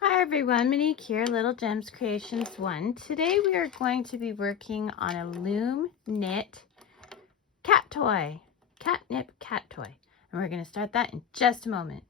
Hi everyone, Monique here, Little Gems Creations 1. Today we are going to be working on a Loom knit cat toy, Catnip cat toy. And we're going to start that in just a moment.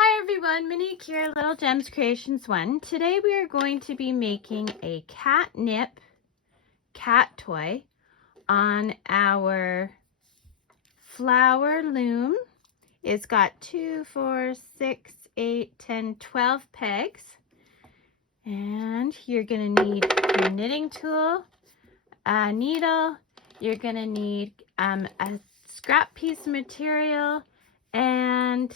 Hi everyone, Monique here, Little Gems Creations 1. Today we are going to be making a Catnip cat toy on our flower loom. It's got 2, 4, 6, 8, 10, 12 pegs. And you're going to need your knitting tool, a needle, you're going to need a scrap piece of material and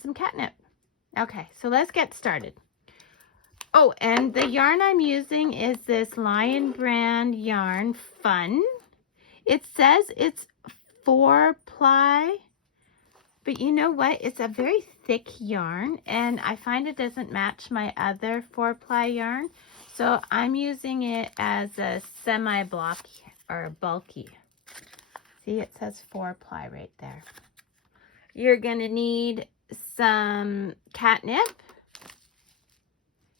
some catnip. Okay, so let's get started. Oh, and the yarn I'm using is this Lion brand yarn Fun. It says it's 4-ply, but you know what? It's a very thick yarn, and I find it doesn't match my other 4-ply yarn. So I'm using it as a semi-block or bulky. See, it says 4-ply right there. You're going to need some catnip.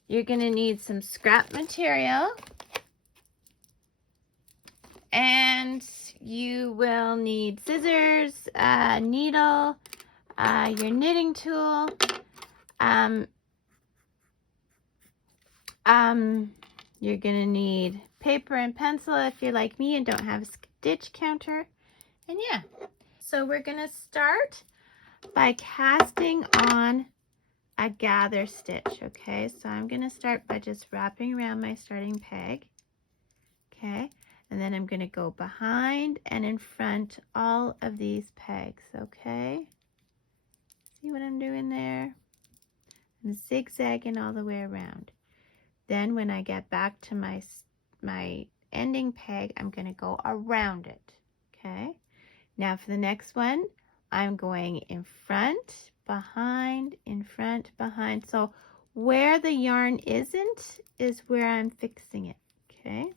You're going to need some scrap material. And you will need scissors, a needle, your knitting tool, you're gonna need paper and pencil if you're like me and don't have a stitch counter. And yeah, so we're gonna start by casting on a gather stitch. Okay, so I'm gonna start by just wrapping around my starting peg. Okay, and then I'm gonna go behind and in front all of these pegs. Okay, see what I'm doing there? I'm zigzagging all the way around. Then when I get back to my ending peg, I'm going to go around it. Okay. Now for the next one, I'm going in front, behind, in front, behind. So where the yarn isn't is where I'm fixing it. Okay.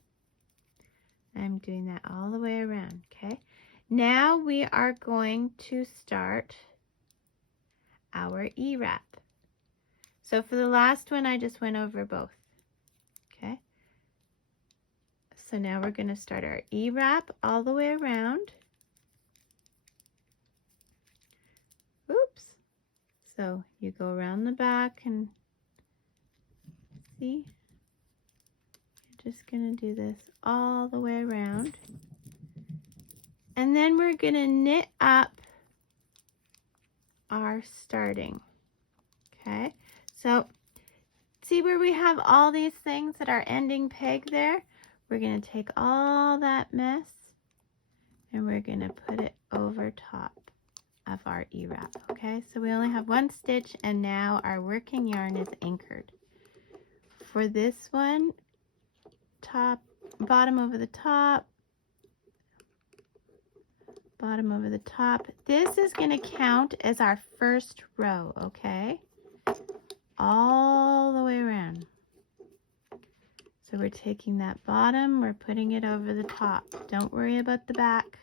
I'm doing that all the way around. Okay. Now we are going to start our E-wrap. So for the last one, I just went over both. Okay. So now we're going to start our E-wrap all the way around. Oops. So you go around the back and see, you're just going to do this all the way around. And then we're going to knit up our starting. Okay. So see where we have all these things at our ending peg there? We're going to take all that mess and we're going to put it over top of our E-wrap. Okay, so we only have one stitch and now our working yarn is anchored. For this one, bottom over the top, bottom over the top. This is going to count as our first row, okay? All the way around. So we're taking that bottom, we're putting it over the top. Don't worry about the back.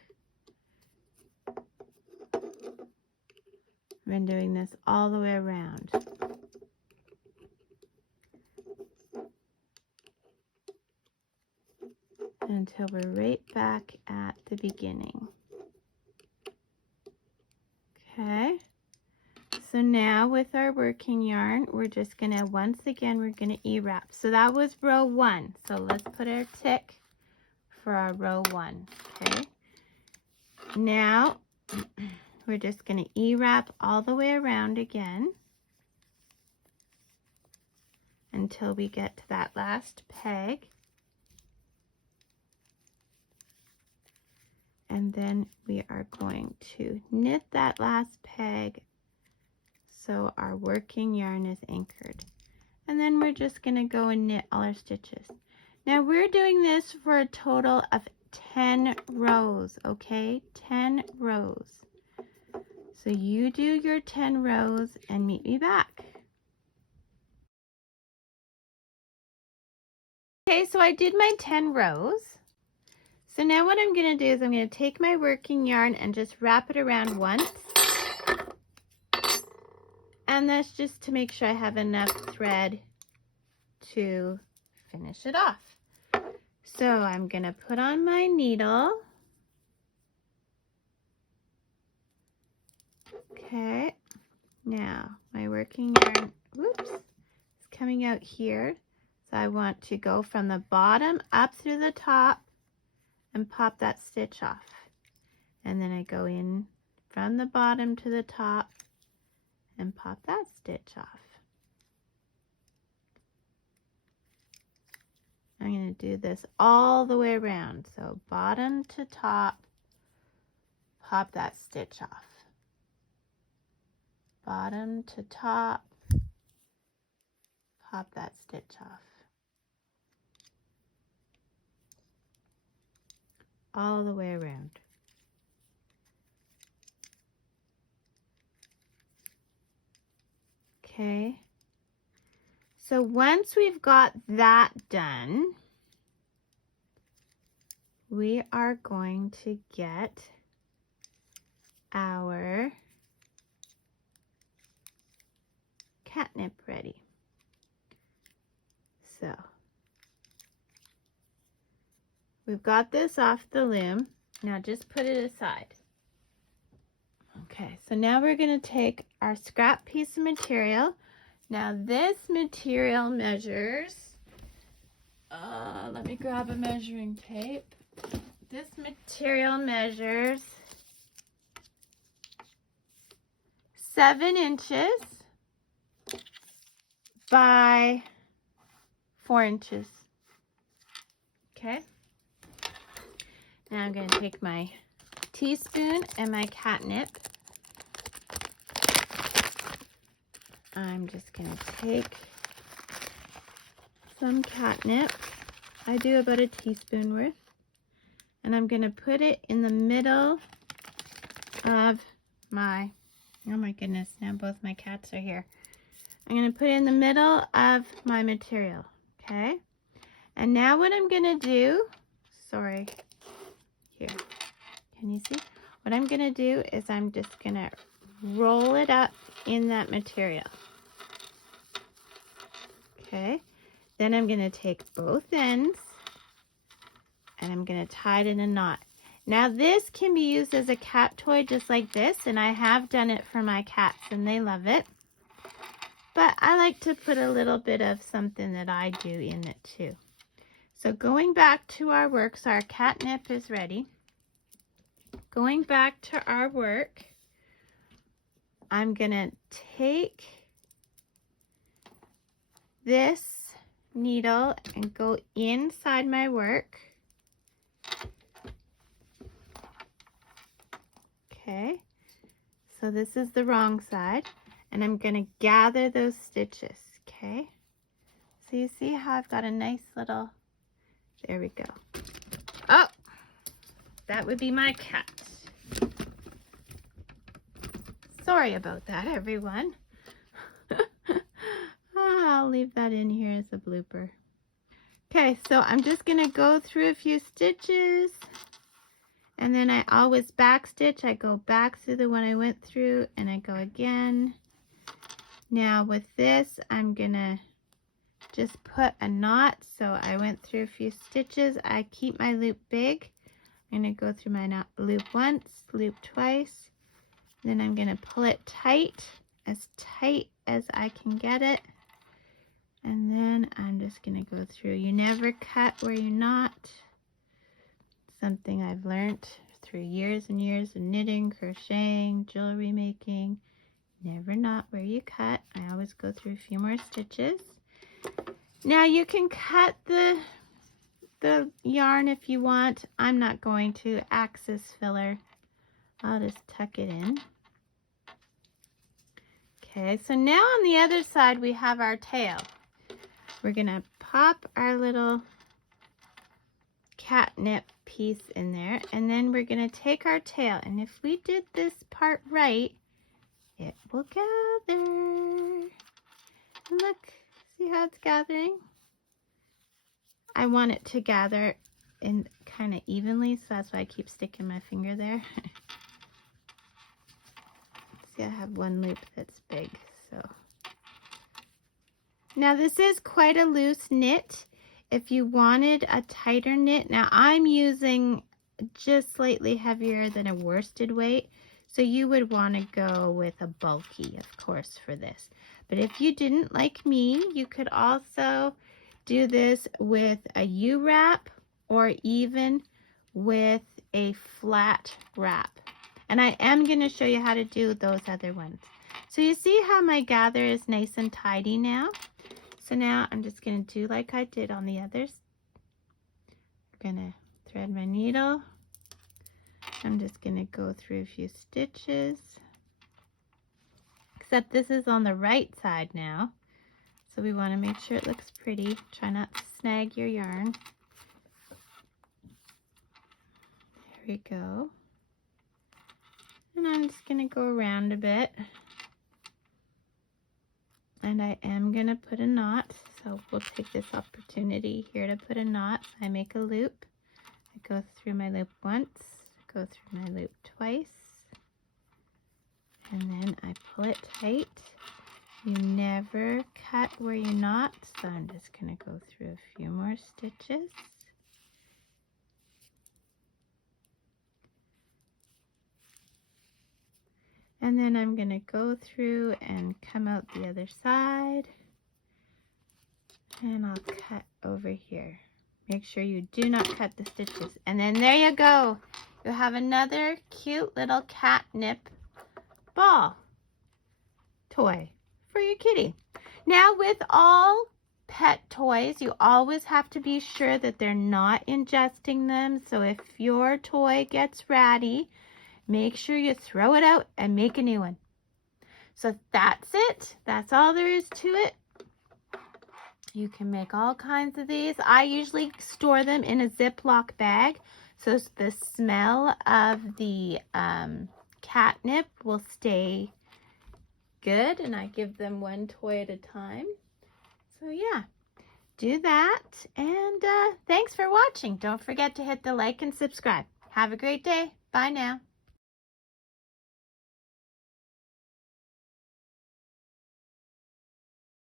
I've been doing this all the way around. Until we're right back at the beginning. Okay, so now with our working yarn, we're just gonna, once again, we're gonna E-wrap. So that was row 1. So let's put our tick for our row 1, okay? Now, we're just gonna E-wrap all the way around again until we get to that last peg. And then we are going to knit that last peg so our working yarn is anchored. And then we're just going to go and knit all our stitches. Now we're doing this for a total of 10 rows, okay? 10 rows. So you do your 10 rows and meet me back. Okay, so I did my 10 rows. So now what I'm going to do is I'm going to take my working yarn and just wrap it around once. And that's just to make sure I have enough thread to finish it off. So I'm going to put on my needle. Okay, now my working yarn, whoops, is coming out here. So I want to go from the bottom up through the top and pop that stitch off. And then I go in from the bottom to the top and pop that stitch off. I'm going to do this all the way around. So bottom to top, pop that stitch off. Bottom to top, pop that stitch off. All the way around. Okay. So once we've got that done, we are going to get our catnip ready. So we've got this off the loom. Now just put it aside. Okay, so now we're going to take our scrap piece of material. Now this material measures, let me grab a measuring tape. This material measures 7 inches by 4 inches. Okay. Now I'm going to take my teaspoon and my catnip. I'm just going to take some catnip. I do about a teaspoon worth. And I'm going to put it in the middle of my, oh my goodness, now both my cats are here. I'm going to put it in the middle of my material, okay? And now what I'm going to do, sorry, here, can you see? What I'm going to do is I'm just going to roll it up in that material. Okay, then I'm going to take both ends and I'm going to tie it in a knot. Now this can be used as a cat toy just like this, and I have done it for my cats and they love it. But I like to put a little bit of something that I do in it too. So going back to our work, so our catnip is ready. Going back to our work, I'm going to take this needle and go inside my work. Okay, so this is the wrong side, and I'm going to gather those stitches. Okay, so you see how I've got a nice little, there we go. Oh, that would be my cat. Sorry about that, everyone. I'll leave that in here as a blooper. Okay, so I'm just going to go through a few stitches, and then I always back stitch. I go back through the one I went through, and I go again. Now with this, I'm going to just put a knot. So I went through a few stitches. I keep my loop big. I'm going to go through my knot, loop once, loop twice. Then I'm going to pull it tight as I can get it. And then I'm just going to go through. You never cut where you're not. Something I've learned through years and years of knitting, crocheting, jewelry making. Never knot where you cut. I always go through a few more stitches. Now you can cut the yarn if you want. I'm not going to. Axis filler. I'll just tuck it in. Okay, so now on the other side we have our tail. We're going to pop our little catnip piece in there, and then we're going to take our tail, and if we did this part right, it will gather. Look, see how it's gathering? I want it to gather in kind of evenly, so that's why I keep sticking my finger there. See, I have one loop that's big, so. Now this is quite a loose knit. If you wanted a tighter knit, now I'm using just slightly heavier than a worsted weight, so you would want to go with a bulky, of course, for this. But if you didn't, like me, you could also do this with a U-wrap or even with a flat wrap. And I am going to show you how to do those other ones. So you see how my gather is nice and tidy now? So now I'm just going to do like I did on the others. I'm going to thread my needle. I'm just going to go through a few stitches. Except this is on the right side now. So we want to make sure it looks pretty. Try not to snag your yarn. There we go. And I'm just going to go around a bit. And I am going to put a knot. So we'll take this opportunity here to put a knot. I make a loop. I go through my loop once. Go through my loop twice. And then I pull it tight. You never cut where you're not. So I'm just going to go through a few more stitches. And then I'm going to go through and come out the other side. And I'll cut over here. Make sure you do not cut the stitches. And then there you go. You have another cute little catnip ball toy for your kitty. Now with all pet toys, you always have to be sure that they're not ingesting them. So if your toy gets ratty, make sure you throw it out and make a new one. So that's it. That's all there is to it. You can make all kinds of these. I usually store them in a Ziploc bag, so the smell of the catnip will stay good, and I give them one toy at a time. So yeah, do that, and thanks for watching. Don't forget to hit the like and subscribe. Have a great day. Bye now.